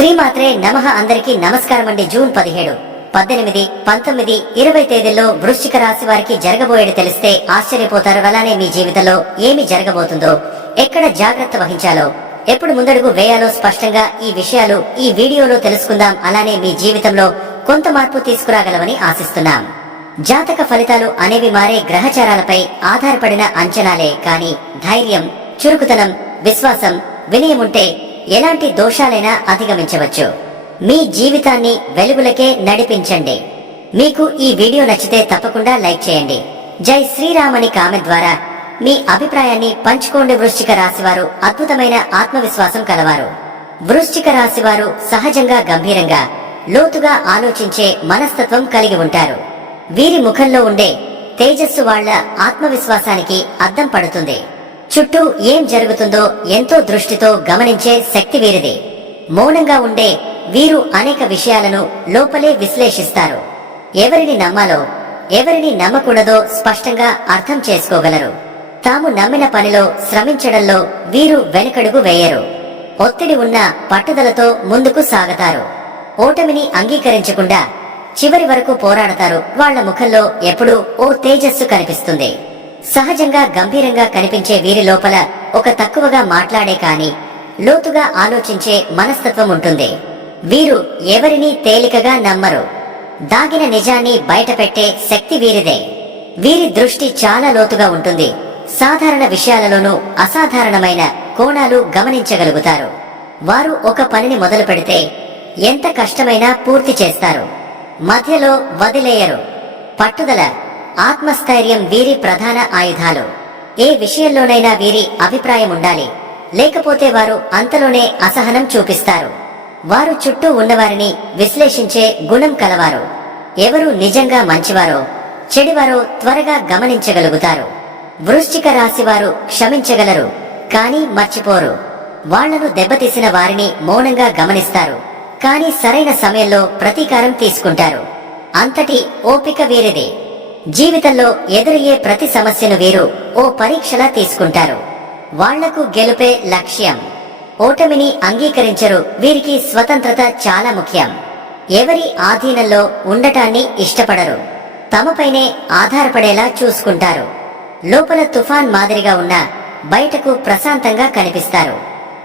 శ్రీమాత్రే నమః. అందరికీ నమస్కారం అండి. జూన్ 17, 18, 19, 20 తేదీల్లో వృశ్చిక రాశి వారికి జరగబోయేది తెలిస్తే ఆశ్చర్యపోతారు. అలానే మీ జీవితంలో ఏమి జరగబోతుందో, ఎక్కడ జాగ్రత్త వహించాలో, ఎప్పుడు ముందడుగు వేయాలో స్పష్టంగా ఈ విషయాలు ఈ వీడియోలో తెలుసుకుందాం. అలానే మీ జీవితంలో కొంత మార్పు తీసుకురాగలవని ఆశిస్తున్నాం. జాతక ఫలితాలు అనేవి మారే గ్రహచారాలపై ఆధారపడిన అంచనాలే. కానీ ధైర్యం, చురుకుతనం, విశ్వాసం, వినయం ఉంటే ఎలాంటి దోషాలైనా అధిగమించవచ్చు. మీ జీవితాన్ని వెలుగులకే నడిపించండి. మీకు ఈ వీడియో నచ్చితే తప్పకుండా లైక్ చేయండి. జై శ్రీరామ్ అని కామెంట్ ద్వారా మీ అభిప్రాయాన్ని పంచుకోండి. వృశ్చిక రాశివారు అద్భుతమైన ఆత్మవిశ్వాసం కలవారు. వృశ్చిక రాశివారు సహజంగా గంభీరంగా, లోతుగా ఆలోచించే మనస్తత్వం కలిగి ఉంటారు. వీరి ముఖంలో ఉండే తేజస్సు వాళ్ల ఆత్మవిశ్వాసానికి అద్దం పడుతుంది. చుట్టూ ఏం జరుగుతుందో ఎంతో దృష్టితో గమనించే శక్తి వీరిది. మౌనంగా ఉండే వీరు అనేక విషయాలను లోపలే విశ్లేషిస్తారు. ఎవరిని నమ్మాలో, ఎవరిని నమ్మకూడదో స్పష్టంగా అర్థం చేసుకోగలరు. తాము నమ్మిన పనిలో శ్రమించడంలో వీరు వెనుకడుగు వేయరు. ఒత్తిడి ఉన్న పట్టుదలతో ముందుకు సాగతారు. ఓటమిని అంగీకరించకుండా చివరి వరకు పోరాడతారు. వాళ్ల ముఖంలో ఎప్పుడూ ఓ తేజస్సు కనిపిస్తుంది. సహజంగా గంభీరంగా కనిపించే వీరి లోపల ఒక తక్కువగా మాట్లాడే కాని లోతుగా ఆలోచించే మనస్తత్వం ఉంటుంది. వీరు ఎవరినీ తేలికగా నమ్మరు. దాగిన నిజాన్ని బయటపెట్టే శక్తి వీరిదే. వీరి దృష్టి చాలా లోతుగా ఉంటుంది. సాధారణ విషయాలలోనూ అసాధారణమైన కోణాలు గమనించగలుగుతారు. వారు ఒక పనిని మొదలు పెడితే ఎంత కష్టమైనా పూర్తి చేస్తారు. మధ్యలో వదిలేయరు. పట్టుదల, ఆత్మస్థైర్యం వీరి ప్రధాన ఆయుధాలు. ఏ విషయంలోనైనా వీరి అభిప్రాయం ఉండాలి, లేకపోతే వారు అంతలోనే అసహనం చూపిస్తారు. వారు చుట్టూ ఉన్నవారిని విశ్లేషించే గుణం కలవారు. ఎవరు నిజంగా మంచివారో, చెడివారో త్వరగా గమనించగలుగుతారు. వృశ్చిక రాశివారు క్షమించగలరు, కానీ మర్చిపోరు. వాళ్లను దెబ్బతీసిన వారిని మౌనంగా గమనిస్తారు, కానీ సరైన సమయంలో ప్రతీకారం తీసుకుంటారు. అంతటి ఓపిక వీరిది. జీవితంలో ఎదురయ్యే ప్రతి సమస్యను వీరు ఓ పరీక్షలా తీసుకుంటారు. వాళ్లకు గెలుపే లక్ష్యం. ఓటమిని అంగీకరించరు. వీరికి స్వతంత్రత చాలా ముఖ్యం. ఎవరి ఆధీనంలో ఉండటాన్ని ఇష్టపడరు. తమపైనే ఆధారపడేలా చూసుకుంటారు. లోపల తుఫాన్ మాదిరిగా ఉన్న బయటకు ప్రశాంతంగా కనిపిస్తారు.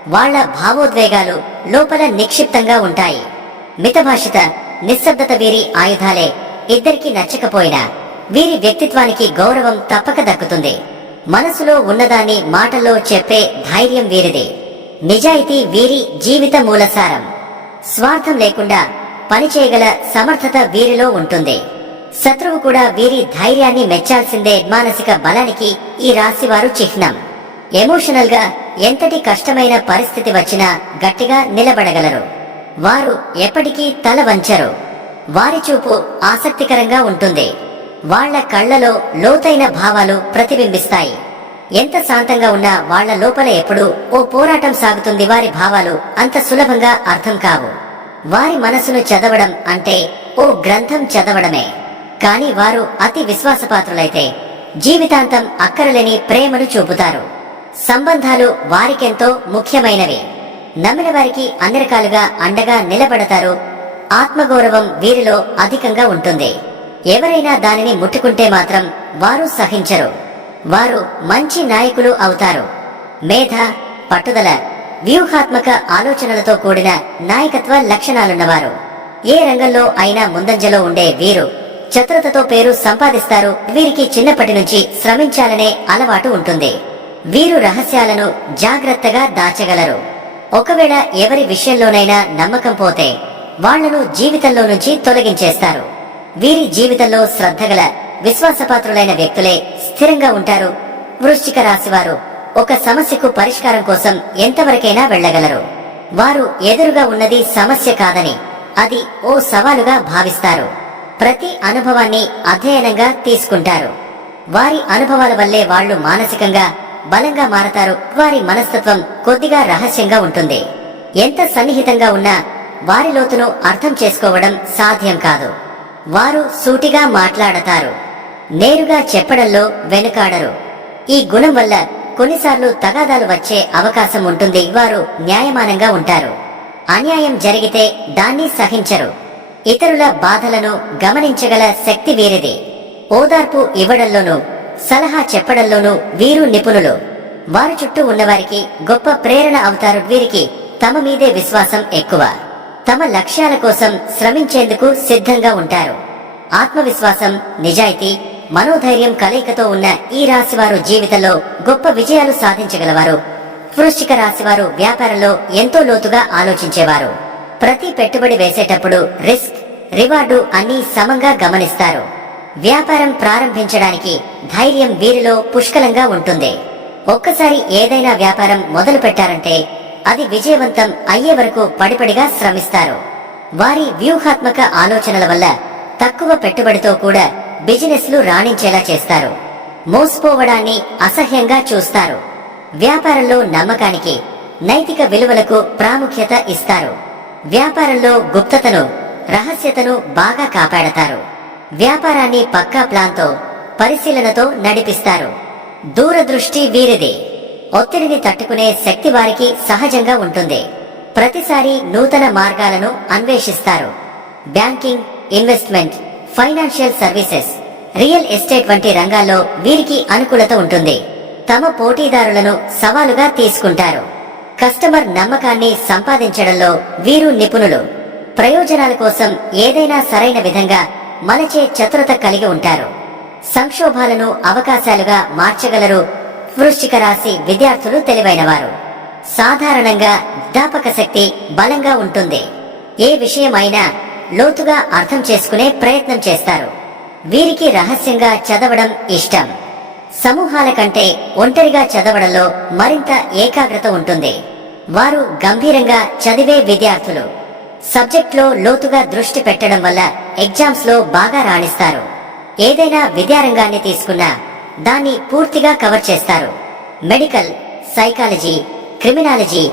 వాళ్ల భావోద్వేగాలు లోపల నిక్షిప్తంగా ఉంటాయి. మితభాషిత, నిశ్శబ్దత వీరి ఆయుధాలే. ఇద్దరికి నచ్చకపోయినా వీరి వ్యక్తిత్వానికి గౌరవం తప్పక దక్కుతుంది. మనసులో ఉన్నదాన్ని మాటల్లో చెప్పే ధైర్యం వీరిది. నిజాయితీ వీరి జీవిత మూలసారం. స్వార్థం లేకుండా పనిచేయగల సమర్థత వీరిలో ఉంటుంది. శత్రువు కూడా వీరి ధైర్యాన్ని మెచ్చాల్సిందే. మానసిక బలానికి ఈ రాశివారు చిహ్నం. ఎమోషనల్ గా ఎంతటి కష్టమైన పరిస్థితి వచ్చినా గట్టిగా నిలబడగలరు. వారు ఎప్పటికీ తల వంచరు. వారి చూపు ఆసక్తికరంగా ఉంటుంది. వాళ్ల కళ్లలో లోతైన భావాలు ప్రతిబింబిస్తాయి. ఎంత శాంతంగా ఉన్నా వాళ్ల లోపల ఎప్పుడూ ఓ పోరాటం సాగుతుంది. వారి భావాలు అంత సులభంగా అర్థం కావు. వారి మనసును చదవడం అంటే ఓ గ్రంథం చదవడమే. కాని వారు అతి విశ్వాసపాత్రులైతే జీవితాంతం అక్కరలేని ప్రేమను చూపుతారు. సంబంధాలు వారికెంతో ముఖ్యమైనవి. నమ్మిన వారికి అన్ని రకాలుగా అండగా నిలబడతారు. ఆత్మగౌరవం వీరిలో అధికంగా ఉంటుంది. ఎవరైనా దానిని ముట్టుకుంటే మాత్రం వారు సహించరు. వారు మంచి నాయకులు అవుతారు. మేధ, పట్టుదల, వ్యూహాత్మక ఆలోచనలతో కూడిన నాయకత్వ లక్షణాలున్నవారు. ఏ రంగంలో అయినా ముందంజలో ఉండే వీరు చతురతతో పేరు సంపాదిస్తారు. వీరికి చిన్నప్పటి నుంచి శ్రమించాలనే అలవాటు ఉంటుంది. వీరు రహస్యాలను జాగ్రత్తగా దాచగలరు. ఒకవేళ ఎవరి విషయంలోనైనా నమ్మకం పోతే వాళ్లను జీవితంలో నుంచి తొలగించేస్తారు. వీరి జీవితంలో శ్రద్ధగల, విశ్వాసపాత్రులైన వ్యక్తులే స్థిరంగా ఉంటారు. వృశ్చిక రాశివారు ఒక సమస్యకు పరిష్కారం కోసం ఎంతవరకైనా వెళ్లగలరు. వారు ఎదురుగా ఉన్నది సమస్య కాదని, అది ఓ సవాలుగా భావిస్తారు. ప్రతి అనుభవాన్ని అధ్యయనంగా తీసుకుంటారు. వారి అనుభవాల వల్లే వాళ్లు మానసికంగా బలంగా మారతారు. వారి మనస్తత్వం కొద్దిగా రహస్యంగా ఉంటుంది. ఎంత సన్నిహితంగా ఉన్నా వారి లోతును అర్థం చేసుకోవడం సాధ్యం కాదు. వారు సూటిగా మాట్లాడతారు. నేరుగా చెప్పడంలో వెనుకాడరు. ఈ గుణం వల్ల కొన్నిసార్లు తగాదాలు వచ్చే అవకాశం ఉంటుంది. వారు న్యాయమానంగా ఉంటారు. అన్యాయం జరిగితే దాన్ని సహించరు. ఇతరుల బాధలను గమనించగల శక్తి వీరిది. ఓదార్పు ఇవ్వడంలోనూ సలహా చెప్పడంలోనూ వీరు నిపుణులు. వారి చుట్టూ ఉన్నవారికి గొప్ప ప్రేరణ అవుతారు. వీరికి తమ మీదే విశ్వాసం ఎక్కువ. తమ లక్ష్యాల కోసం శ్రమించేందుకు సిద్ధంగా ఉంటారు. ఆత్మవిశ్వాసం, నిజాయితీ, మనోధైర్యం కలయికతో ఉన్న ఈ రాశివారు జీవితంలో గొప్ప విజయాలు సాధించగలవారు. వృశ్చిక రాశివారు వ్యాపారంలో ఎంతో లోతుగా ఆలోచించేవారు. ప్రతి పెట్టుబడి వేసేటప్పుడు రిస్క్, రివార్డు అన్నీ సమంగా గమనిస్తారు. వ్యాపారం ప్రారంభించడానికి ధైర్యం వీరిలో పుష్కలంగా ఉంటుంది. ఒక్కసారి ఏదైనా వ్యాపారం మొదలు పెట్టారంటే అది విజయవంతం అయ్యే వరకు పడిపడిగా శ్రమిస్తారు. వారి వ్యూహాత్మక ఆలోచనల వల్ల తక్కువ పెట్టుబడితో కూడా బిజినెస్లు రాణించేలా చేస్తారు. మోసపోవడాన్ని అసహ్యంగా చూస్తారు. వ్యాపారంలో నమ్మకానికి, నైతిక విలువలకు ప్రాముఖ్యత ఇస్తారు. వ్యాపారంలో గుప్తతను, రహస్యతను బాగా కాపాడతారు. వ్యాపారాన్ని పక్కా ప్లాన్తో, పరిశీలనతో నడిపిస్తారు. దూరదృష్టి వీరిది. ఒత్తిడిని తట్టుకునే శక్తి వారికి సహజంగా ఉంటుంది. ప్రతిసారి నూతన మార్గాలను అన్వేషిస్తారు. Banking, investment, financial services, real estate వంటి రంగాల్లో వీరికి అనుకూలత ఉంటుంది. తమ పోటీదారులను సవాలుగా తీసుకుంటారు. కస్టమర్ నమ్మకాన్ని సంపాదించడంలో వీరు నిపుణులు. ప్రయోజనాల కోసం ఏదైనా సరైన విధంగా మలచే చతురత కలిగి ఉంటారు. సంక్షోభాలను అవకాశాలుగా మార్చగలరు. వృశ్చిక రాశి విద్యార్థులు తెలివైనవారు. సాధారణంగా జ్ఞాపక శక్తి బలంగా ఉంటుంది. ఏ విషయమైనా లోతుగా అర్థం చేసుకునే ప్రయత్నం చేస్తారు. వీరికి రహస్యంగా చదవడం ఇష్టం. సమూహాల కంటే ఒంటరిగా చదవడంలో మరింత ఏకాగ్రత ఉంటుంది. వారు గంభీరంగా చదివే విద్యార్థులు. సబ్జెక్ట్లో లోతుగా దృష్టి పెట్టడం వల్ల ఎగ్జామ్స్ లో బాగా రాణిస్తారు. ఏదైనా విద్యారంగాన్ని తీసుకున్నా దాన్ని పూర్తిగా కవర్ చేస్తారు. మెడికల్, సైకాలజీ, క్రిమినాలజీ,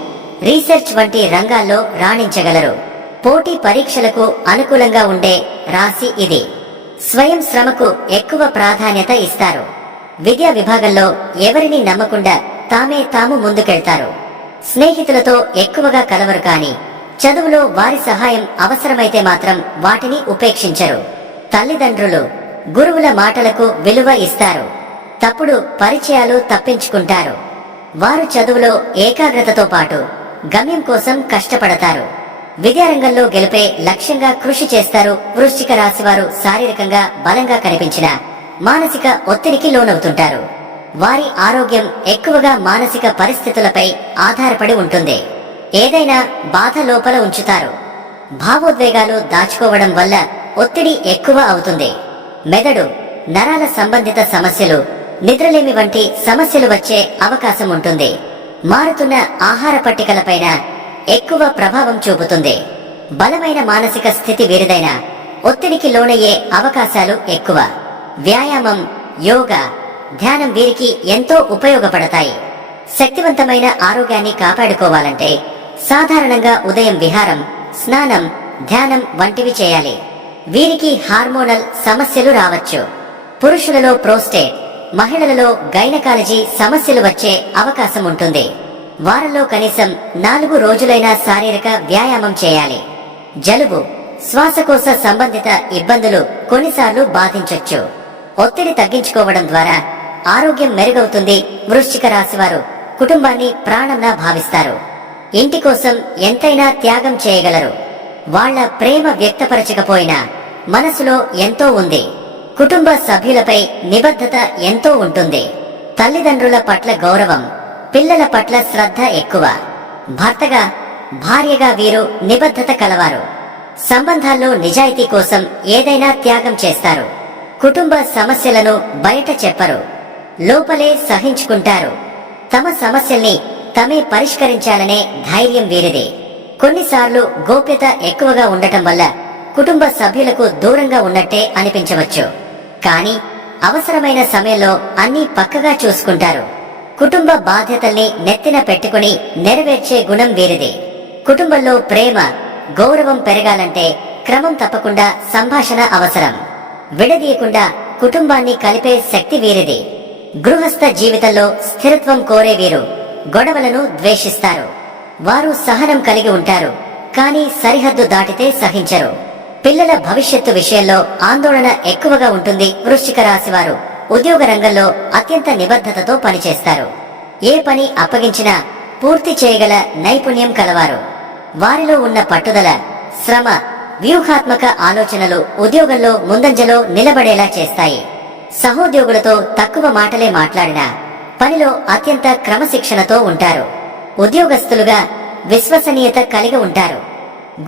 రీసెర్చ్ వంటి రంగాల్లో రాణించగలరు. పోటీ పరీక్షలకు అనుకూలంగా ఉండే రాశి ఇది. స్వయం శ్రమకు ఎక్కువ ప్రాధాన్యత ఇస్తారు. విద్యా విభాగంలో ఎవరిని నమ్మకుండా తాము ముందుకెళ్తారు. స్నేహితులతో ఎక్కువగా కలవరు, కానీ చదువులో వారి సహాయం అవసరమైతే మాత్రం వాటిని ఉపేక్షించరు. తల్లిదండ్రులు, గురువుల మాటలకు విలువ ఇస్తారు. తప్పుడు పరిచయాలు తప్పించుకుంటారు. వారు చదువులో ఏకాగ్రతతో పాటు గమ్యం కోసం కష్టపడతారు. విద్యారంగంలో గెలిపే లక్ష్యంగా కృషి చేస్తారు. వృశ్చిక రాశివారు శారీరకంగా బలంగా కనిపించిన మానసిక ఒత్తిడికి లోనవుతుంటారు. వారి ఆరోగ్యం ఎక్కువగా మానసిక పరిస్థితులపై ఆధారపడి ఉంటుంది. ఏదైనా బాధ లోపల ఉంచుతారు. భావోద్వేగాలు దాచుకోవడం వల్ల ఒత్తిడి ఎక్కువ అవుతుంది. మెదడు, నరాల సంబంధిత సమస్యలు, నిద్రలేమి వంటి సమస్యలు వచ్చే అవకాశం ఉంటుంది. మారుతున్న ఆహార పట్టికలపైన ఎక్కువ ప్రభావం చూపుతుంది. బలమైన మానసిక స్థితి వీరిదైనా ఒత్తిడికి లోనయ్యే అవకాశాలు ఎక్కువ. వ్యాయామం, యోగా, ధ్యానం వీరికి ఎంతో ఉపయోగపడతాయి. శక్తివంతమైన ఆరోగ్యాన్ని కాపాడుకోవాలంటే సాధారణంగా ఉదయం విహారం, స్నానం, ధ్యానం వంటివి చేయాలి. వీరికి హార్మోనల్ సమస్యలు రావచ్చు. పురుషులలో ప్రోస్టేట్, మహిళలలో గైనకాలజీ సమస్యలు వచ్చే అవకాశం ఉంటుంది. వారంలో కనీసం 4 రోజులైనా శారీరక వ్యాయామం చేయాలి. జలుబు, శ్వాసకోశ సంబంధిత ఇబ్బందులు కొన్నిసార్లు బాధించొచ్చు. ఒత్తిడి తగ్గించుకోవడం ద్వారా ఆరోగ్యం మెరుగవుతుంది. వృశ్చిక రాశివారు కుటుంబాన్ని ప్రాణంలా భావిస్తారు. ఇంటి కోసం ఎంతైనా త్యాగం చేయగలరు. వాళ్ల ప్రేమ వ్యక్తపరచకపోయినా మనసులో ఎంతో ఉంది. కుటుంబ సభ్యులపై నిబద్ధత ఎంతో ఉంటుంది. తల్లిదండ్రుల పట్ల గౌరవం, పిల్లల పట్ల శ్రద్ధ ఎక్కువ. భర్తగా, భార్యగా వీరు నిబద్ధత కలవారు. సంబంధాల్లో నిజాయితీ కోసం ఏదైనా త్యాగం చేస్తారు. కుటుంబ సమస్యలను బయట చెప్పరు, లోపలే సహించుకుంటారు. తమ సమస్యల్ని తమే పరిష్కరించాలనే ధైర్యం వీరిది. కొన్నిసార్లు గోప్యత ఎక్కువగా ఉండటం వల్ల కుటుంబ సభ్యులకు దూరంగా ఉన్నట్టే అనిపించవచ్చు. కానీ అవసరమైన సమయంలో అన్నీ పక్కగా చూసుకుంటారు. కుటుంబ బాధ్యతల్ని నెత్తిన పెట్టుకుని నెరవేర్చే గుణం వీరిది. కుటుంబంలో ప్రేమ, గౌరవం పెరగాలంటే క్రమం తప్పకుండా సంభాషణ అవసరం. విడదీయకుండా కుటుంబాన్ని కలిపే శక్తి వీరిది. గృహస్థ జీవితంలో స్థిరత్వం కోరే వీరు గొడవలను ద్వేషిస్తారు. వారు సహనం కలిగి ఉంటారు, కానీ సరిహద్దు దాటితే సహించరు. పిల్లల భవిష్యత్తు విషయంలో ఆందోళన ఎక్కువగా ఉంటుంది. వృశ్చిక రాశివారు ఉద్యోగ రంగంలో అత్యంత నిబద్ధతతో పనిచేస్తారు. ఏ పని అప్పగించినా పూర్తి చేయగల నైపుణ్యం కలవారు. వారిలో ఉన్న పట్టుదల, శ్రమ, వ్యూహాత్మక ఆలోచనలు ఉద్యోగంలో ముందంజలో నిలబడేలా చేస్తాయి. సహోద్యోగులతో తక్కువ మాటలే మాట్లాడినా పనిలో అత్యంత క్రమశిక్షణతో ఉంటారు. ఉద్యోగస్తులుగా విశ్వసనీయత కలిగి ఉంటారు.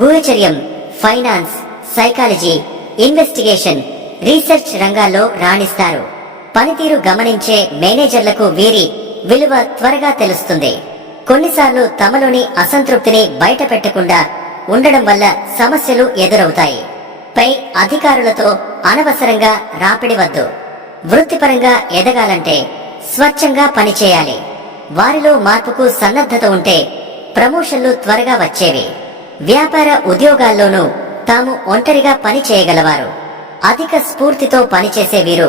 గూఢచర్యం, ఫైనాన్స్, సైకాలజీ, ఇన్వెస్టిగేషన్, రీసెర్చ్ రంగాల్లో రాణిస్తారు. పనితీరు గమనించే మేనేజర్లకు వీరి విలువ త్వరగా తెలుస్తుంది. కొన్నిసార్లు తమలోని అసంతృప్తిని బయట పెట్టకుండా ఉండడం వల్ల సమస్యలు ఎదురవుతాయి. పై అధికారులతో అనవసరంగా రాపిడి వద్దు. వృత్తిపరంగా ఎదగాలంటే స్వచ్ఛంగా పనిచేయాలి. వారిలో మార్పుకు సన్నద్ధత ఉంటే ప్రమోషన్లు త్వరగా వచ్చేవి. వ్యాపార ఉద్యోగాల్లోనూ తాము ఒంటరిగా పని చేయగలవారు. అధిక స్ఫూర్తితో పనిచేసే వీరు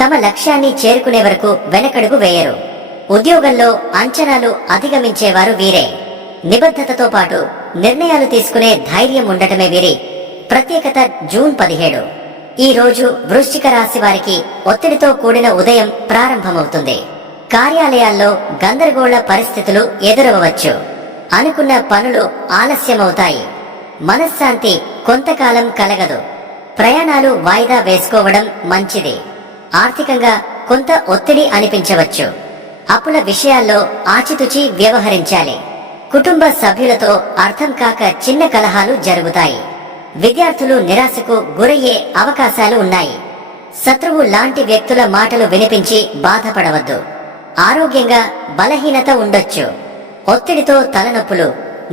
తమ లక్ష్యాన్ని చేరుకునే వరకు వెనకడుగు వేయరు. ఉద్యోగంలో అంచనాలు అధిగమించేవారు వీరే. నిబద్ధతతో పాటు నిర్ణయాలు తీసుకునే ధైర్యం ఉండటమే వీరి ప్రత్యేకత. జూన్ 17 ఈ రోజు వృశ్చిక రాశి వారికి ఒత్తిడితో కూడిన ఉదయం ప్రారంభమవుతుంది. కార్యాలయాల్లో గందరగోళ పరిస్థితులు ఎదురవచ్చు. అనుకున్న పనులు ఆలస్యమవుతాయి. మనశ్శాంతి కొంతకాలం కలగదు. ప్రయాణాలు వాయిదా వేసుకోవడం మంచిది. ఆర్థికంగా కొంత ఒత్తిడి అనిపించవచ్చు. అప్పుల విషయాల్లో ఆచితూచి వ్యవహరించాలి. కుటుంబ సభ్యులతో అర్థం కాక చిన్న కలహాలు జరుగుతాయి. విద్యార్థులు నిరాశకు గురయ్యే అవకాశాలు ఉన్నాయి. శత్రువు లాంటి వ్యక్తుల మాటలు వినిపించి బాధపడవద్దు. ఆరోగ్యంగా బలహీనత ఉండొచ్చు. ఒత్తిడితో తలనొప్పులు,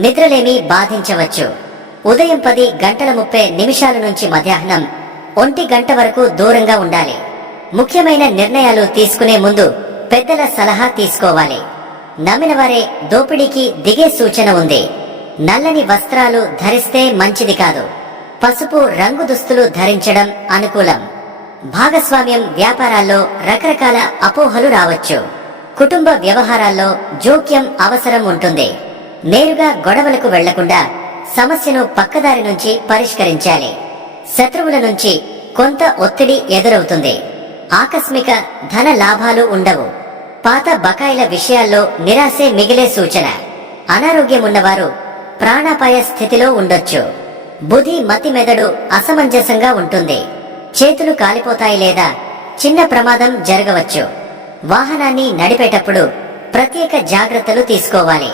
నిద్రలేమి బాధించవచ్చు. ఉదయం 10:30 నుంచి మధ్యాహ్నం 1 వరకు దూరంగా ఉండాలి. ముఖ్యమైన నిర్ణయాలు తీసుకునే ముందు పెద్దల సలహా తీసుకోవాలి. నమ్మినవారే దోపిడీకి దిగే సూచన ఉంది. నల్లని వస్త్రాలు ధరిస్తే మంచిది కాదు. పసుపు రంగు దుస్తులు ధరించడం అనుకూలం. భాగస్వామ్యం, వ్యాపారాల్లో రకరకాల అపోహలు రావచ్చు. కుటుంబ వ్యవహారాల్లో జోక్యం అవసరం ఉంటుంది. నేరుగా గొడవలకు వెళ్లకుండా సమస్యను పక్కదారి నుంచి పరిష్కరించాలి. శత్రువుల నుంచి కొంత ఒత్తిడి ఎదురవుతుంది. ఆకస్మిక ధన లాభాలు ఉండవు. పాత బకాయిల విషయాల్లో నిరాశే మిగిలే సూచన. అనారోగ్యమున్నవారు ప్రాణాపాయ స్థితిలో ఉండొచ్చు. బుధి, మతి, మెదడు అసమంజసంగా ఉంటుంది. చేతులు కాలిపోతాయి లేదా చిన్న ప్రమాదం జరగవచ్చు. వాహనాన్ని నడిపేటప్పుడు ప్రత్యేక జాగ్రత్తలు తీసుకోవాలి.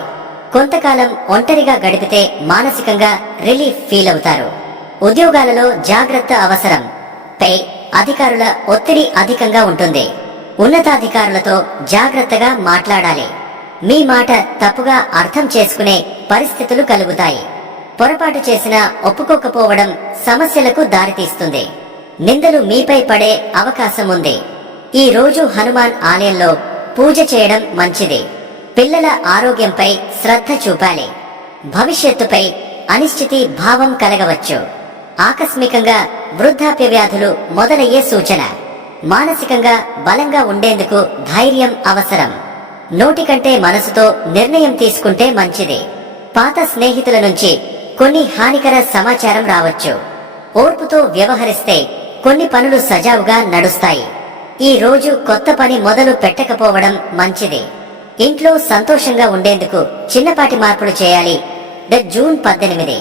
కొంతకాలం ఒంటరిగా గడిపితే మానసికంగా రిలీఫ్ ఫీల్ అవుతారు. ఉద్యోగాలలో జాగ్రత్త అవసరం. పై అధికారుల ఒత్తిడి అధికంగా ఉంటుంది. ఉన్నతాధికారులతో జాగ్రత్తగా మాట్లాడాలి. మీ మాట తప్పుగా అర్థం చేసుకునే పరిస్థితులు కలుగుతాయి. పొరపాటు చేసినా ఒప్పుకోకపోవడం సమస్యలకు దారితీస్తుంది. నిందలు మీపై పడే అవకాశం ఉంది. ఈ రోజు హనుమాన్ ఆలయంలో పూజ చేయడం మంచిది. పిల్లల ఆరోగ్యంపై శ్రద్ధ చూపాలి. భవిష్యత్తుపై అనిశ్చితి భావం కలగవచ్చు. ఆకస్మికంగా వృద్ధాప్య వ్యాధులు మొదలయ్యే సూచన. మానసికంగా బలంగా ఉండేందుకు ధైర్యం అవసరం. నోటి కంటే మనసుతో నిర్ణయం తీసుకుంటే మంచిది. పాత స్నేహితుల నుంచి కొన్ని హానికర సమాచారం రావచ్చు. ఓర్పుతో వ్యవహరిస్తే కొన్ని పనులు సజావుగా నడుస్తాయి. ఈ రోజు కొత్త పని మొదలు పెట్టకపోవడం మంచిది. ఇంట్లో సంతోషంగా ఉండేందుకు చిన్నపాటి మార్పులు చేయాలి. జూన్ 18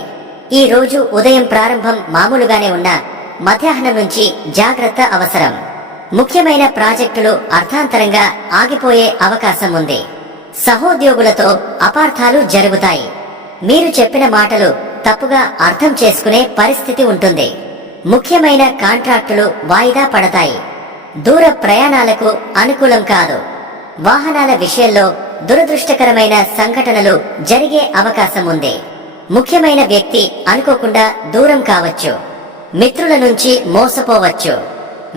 ఈ రోజు ఉదయం ప్రారంభం మామూలుగానే ఉన్న మధ్యాహ్నం నుంచి జాగ్రత్త అవసరం. ముఖ్యమైన ప్రాజెక్టులు అర్థాంతరంగా ఆగిపోయే అవకాశం ఉంది. సహోద్యోగులతో అపార్థాలు జరుగుతాయి. మీరు చెప్పిన మాటలు తప్పుగా అర్థం చేసుకునే పరిస్థితి ఉంటుంది. ముఖ్యమైన కాంట్రాక్టులు వాయిదా పడతాయి. దూర ప్రయాణాలకు అనుకూలం కాదు. వాహనాల విషయంలో దురదృష్టకరమైన సంఘటనలు జరిగే అవకాశం ఉంది. ముఖ్యమైన వ్యక్తి అనుకోకుండా దూరం కావచ్చు. మిత్రుల నుంచి మోసపోవచ్చు.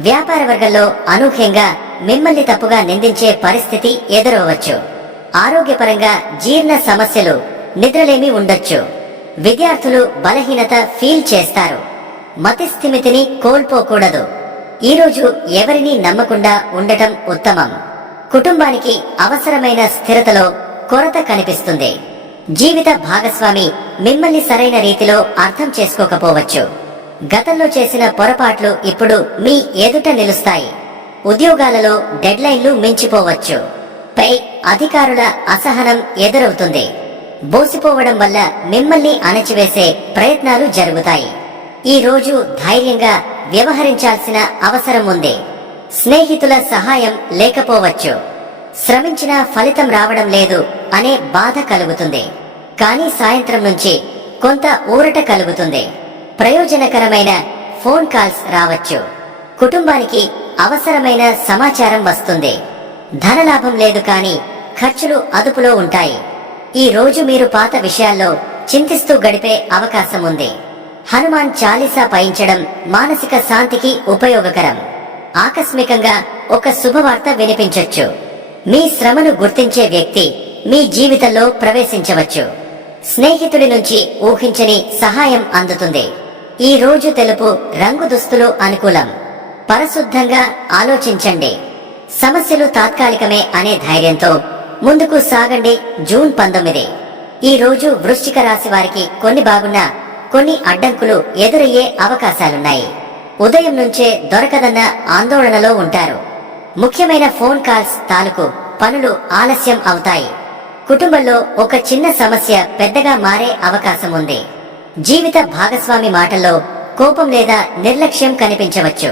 వ్యాపార వర్గంలో అనూహ్యంగా మిమ్మల్ని తప్పుగా నిందించే పరిస్థితి ఎదురవచ్చు. ఆరోగ్యపరంగా జీర్ణ సమస్యలు, నిద్రలేమి ఉండొచ్చు. విద్యార్థులు బలహీనత ఫీల్ చేస్తారు. మతిస్థిమితిని కోల్పోకూడదు. ఈరోజు ఎవరినీ నమ్మకుండా ఉండటం ఉత్తమం. కుటుంబానికి అవసరమైన స్థిరతలో కొరత కనిపిస్తుంది. జీవిత భాగస్వామి మిమ్మల్ని సరైన రీతిలో అర్థం చేసుకోకపోవచ్చు. గతంలో చేసిన పొరపాట్లు ఇప్పుడు మీ ఎదుట నిలుస్తాయి. ఉద్యోగాలలో డెడ్లైన్లు మించిపోవచ్చు. పై అధికారుల అసహనం ఎదురవుతుంది. బోసిపోవడం వల్ల మిమ్మల్ని అణచివేసే ప్రయత్నాలు జరుగుతాయి. ఈ రోజు ధైర్యంగా వ్యవహరించాల్సిన అవసరం ఉంది. స్నేహితుల సహాయం లేకపోవచ్చు. శ్రమించిన ఫలితం రావడం లేదు అనే బాధ కలుగుతుంది. కానీ సాయంత్రం నుంచి కొంత ఊరట కలుగుతుంది. ప్రయోజనకరమైన ఫోన్ కాల్స్ రావచ్చు. కుటుంబానికి అవసరమైన సమాచారం వస్తుంది. ధనలాభం లేదు కానీ ఖర్చులు అదుపులో ఉంటాయి. ఈ రోజు మీరు పాత విషయాల్లో చింతిస్తూ గడిపే అవకాశం ఉంది. హనుమాన్ చాలీసా పయించడం మానసిక శాంతికి ఉపయోగకరం. ఆకస్మికంగా ఒక శుభవార్త వినిపించొచ్చు. మీ శ్రమను గుర్తించే వ్యక్తి మీ జీవితంలో ప్రవేశించవచ్చు. స్నేహితుడి నుంచి ఊహించని సహాయం అందుతుంది. ఈ రోజు తెలుపు రంగు దుస్తులు అనుకూలం. పరిశుద్ధంగా ఆలోచించండి. సమస్యలు తాత్కాలికమే అనే ధైర్యంతో ముందుకు సాగండి. జూన్ 19. ఈ రోజు వృశ్చిక రాశి వారికి కొన్ని బాగున్నా కొన్ని అడ్డంకులు ఎదురయ్యే అవకాశాలున్నాయి. ఉదయం నుంచే దొరకదన్న ఆందోళనలో ఉంటారు. ముఖ్యమైన ఫోన్ కాల్స్ తాలూకు పనులు ఆలస్యం అవుతాయి. కుటుంబంలో ఒక చిన్న సమస్య పెద్దగా మారే అవకాశం ఉంది. జీవిత భాగస్వామి మాటల్లో కోపం లేదా నిర్లక్ష్యం కనిపించవచ్చు.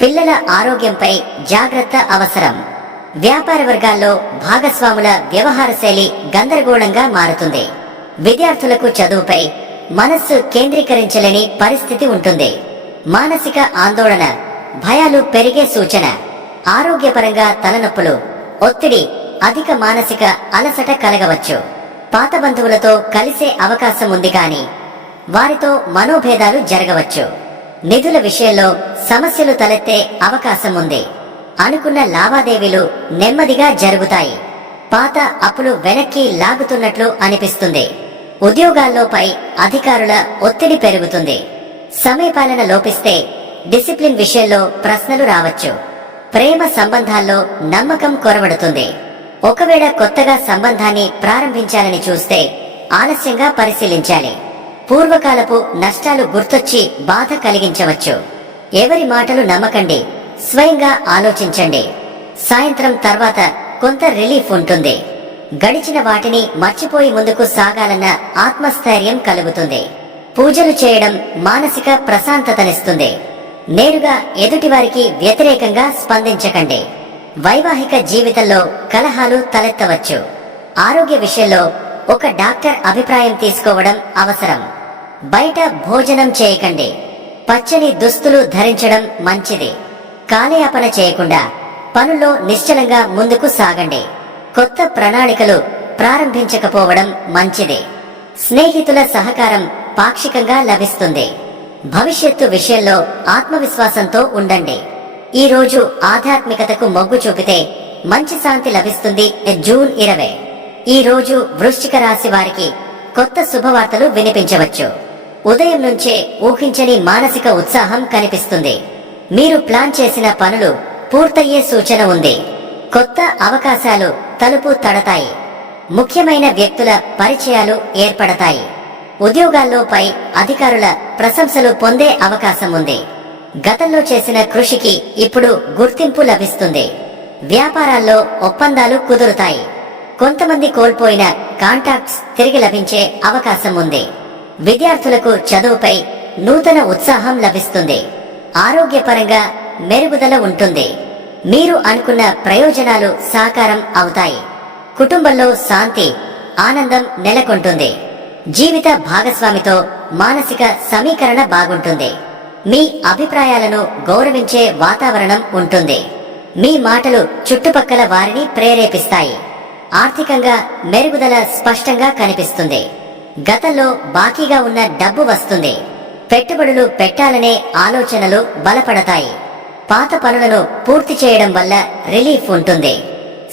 పిల్లల ఆరోగ్యంపై జాగ్రత్త అవసరం. వ్యాపార వర్గాల్లో భాగస్వాముల వ్యవహార శైలి గందరగోళంగా మారుతుంది. విద్యార్థులకు చదువుపై మనస్సు కేంద్రీకరించలేని పరిస్థితి ఉంటుంది. మానసిక ఆందోళన, భయాలు పెరిగే సూచన. ఆరోగ్యపరంగా తలనొప్పులు, ఒత్తిడి, అధిక మానసిక అలసట కలగవచ్చు. పాత బంధువులతో కలిసే అవకాశం ఉంది కానీ వారితో మనోభేదాలు జరగవచ్చు. నిధుల విషయంలో సమస్యలు తలెత్తే అవకాశం ఉంది. అనుకున్న లావాదేవీలు నెమ్మదిగా జరుగుతాయి. పాత అప్పులు వెనక్కి లాగుతున్నట్లు అనిపిస్తుంది. ఉద్యోగాల్లోపై అధికారుల ఒత్తిడి పెరుగుతుంది. సమయపాలన లోపిస్తే డిసిప్లిన్ విషయంలో ప్రశ్నలు రావచ్చు. ప్రేమ సంబంధాల్లో నమ్మకం కొరవడుతుంది. ఒకవేళ కొత్తగా సంబంధాన్ని ప్రారంభించాలని చూస్తే ఆలస్యంగా పరిశీలించాలి. పూర్వకాలపు నష్టాలు గుర్తొచ్చి బాధ కలిగించవచ్చు. ఎవరి మాటలు నమ్మకండి. స్వయంగా ఆలోచించండి. సాయంత్రం తర్వాత కొంత రిలీఫ్ ఉంటుంది. గడిచిన వాటిని మర్చిపోయి ముందుకు సాగాలన్న ఆత్మస్థైర్యం కలుగుతుంది. పూజలు చేయడం మానసిక ప్రశాంతతనిస్తుంది. నేరుగా ఎదుటివారికి వ్యతిరేకంగా స్పందించకండి. వైవాహిక జీవితంలో కలహాలు తలెత్తవచ్చు. ఆరోగ్య విషయంలో ఒక డాక్టర్ అభిప్రాయం తీసుకోవడం అవసరం. బయట భోజనం చేయకండి. పచ్చని దుస్తులు ధరించడం మంచిది. కాలయాపన చేయకుండా పనుల్లో నిశ్చలంగా ముందుకు సాగండి. కొత్త ప్రణాళికలు ప్రారంభించకపోవడం మంచిది. స్నేహితుల సహకారం పాక్షికంగా లభిస్తుంది. భవిష్యత్తు విషయంలో ఆత్మవిశ్వాసంతో ఉండండి. ఈ రోజు ఆధ్యాత్మికతకు మొగ్గు చూపితే మంచి శాంతి లభిస్తుంది. జూన్ 20. ఈ రోజు వృశ్చిక రాశి వారికి కొత్త శుభవార్తలు వినిపించవచ్చు. ఉదయం నుంచే ఊహించని మానసిక ఉత్సాహం కనిపిస్తుంది. మీరు ప్లాన్ చేసిన పనులు పూర్తయ్యే సూచన ఉంది. కొత్త అవకాశాలు తలుపు తడతాయి. ముఖ్యమైన వ్యక్తుల పరిచయాలు ఏర్పడతాయి. ఉద్యోగాల్లో పై అధికారుల ప్రశంసలు పొందే అవకాశం ఉంది. గతంలో చేసిన కృషికి ఇప్పుడు గుర్తింపు లభిస్తుంది. వ్యాపారాల్లో ఒప్పందాలు కుదురుతాయి. కొంతమంది కోల్పోయిన కాంటాక్ట్స్ తిరిగి లభించే అవకాశం ఉంది. విద్యార్థులకు చదువుపై నూతన ఉత్సాహం లభిస్తుంది. ఆరోగ్యపరంగా మెరుగుదల ఉంటుంది. మీరు అనుకున్న ప్రయోజనాలు సాకారం అవుతాయి. కుటుంబంలో శాంతి, ఆనందం నెలకొంటుంది. జీవిత భాగస్వామితో మానసిక సమీకరణ బాగుంటుంది. మీ అభిప్రాయాలను గౌరవించే వాతావరణం ఉంటుంది. మీ మాటలు చుట్టుపక్కల వారిని ప్రేరేపిస్తాయి. ఆర్థికంగా మెరుగుదల స్పష్టంగా కనిపిస్తుంది. గతంలో బాకీగా ఉన్న డబ్బు వస్తుంది. పెట్టుబడులు పెట్టాలనే ఆలోచనలు బలపడతాయి. పాత పనులను పూర్తి చేయడం వల్ల రిలీఫ్ ఉంటుంది.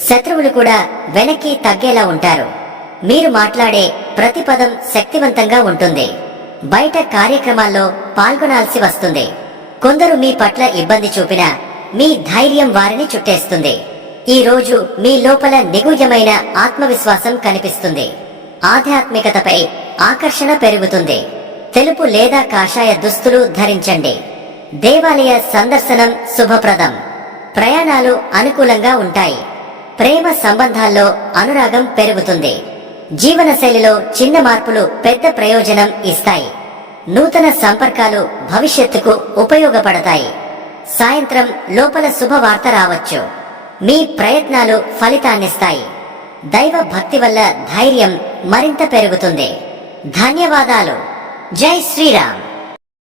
శత్రువులు కూడా వెనక్కి తగ్గేలా ఉంటారు. మీరు మాట్లాడే ప్రతి పదం శక్తివంతంగా ఉంటుంది. బయట కార్యక్రమాల్లో పాల్గొనాల్సి వస్తుంది. కొందరు మీ పట్ల ఇబ్బంది చూపినా మీ ధైర్యం వారిని చుట్టేస్తుంది. ఈ రోజు మీ లోపల నిగూఢమైన ఆత్మవిశ్వాసం కనిపిస్తుంది. ఆధ్యాత్మికతపై ఆకర్షణ పెరుగుతుంది. తెలుపు లేదా కాషాయ దుస్తులు ధరించండి. దేవాలయ సందర్శనం శుభప్రదం. ప్రయాణాలు అనుకూలంగా ఉంటాయి. ప్రేమ సంబంధాల్లో అనురాగం పెరుగుతుంది. జీవనశైలిలో చిన్న మార్పులు పెద్ద ప్రయోజనం ఇస్తాయి. నూతన సంపర్కాలు భవిష్యత్తుకు ఉపయోగపడతాయి. సాయంత్రం లోపల శుభవార్త రావచ్చు. మీ ప్రయత్నాలు ఫలితాన్నిస్తాయి. దైవ భక్తి వల్ల ధైర్యం మరింత పెరుగుతుంది. ధన్యవాదాలు. జై శ్రీరామ్.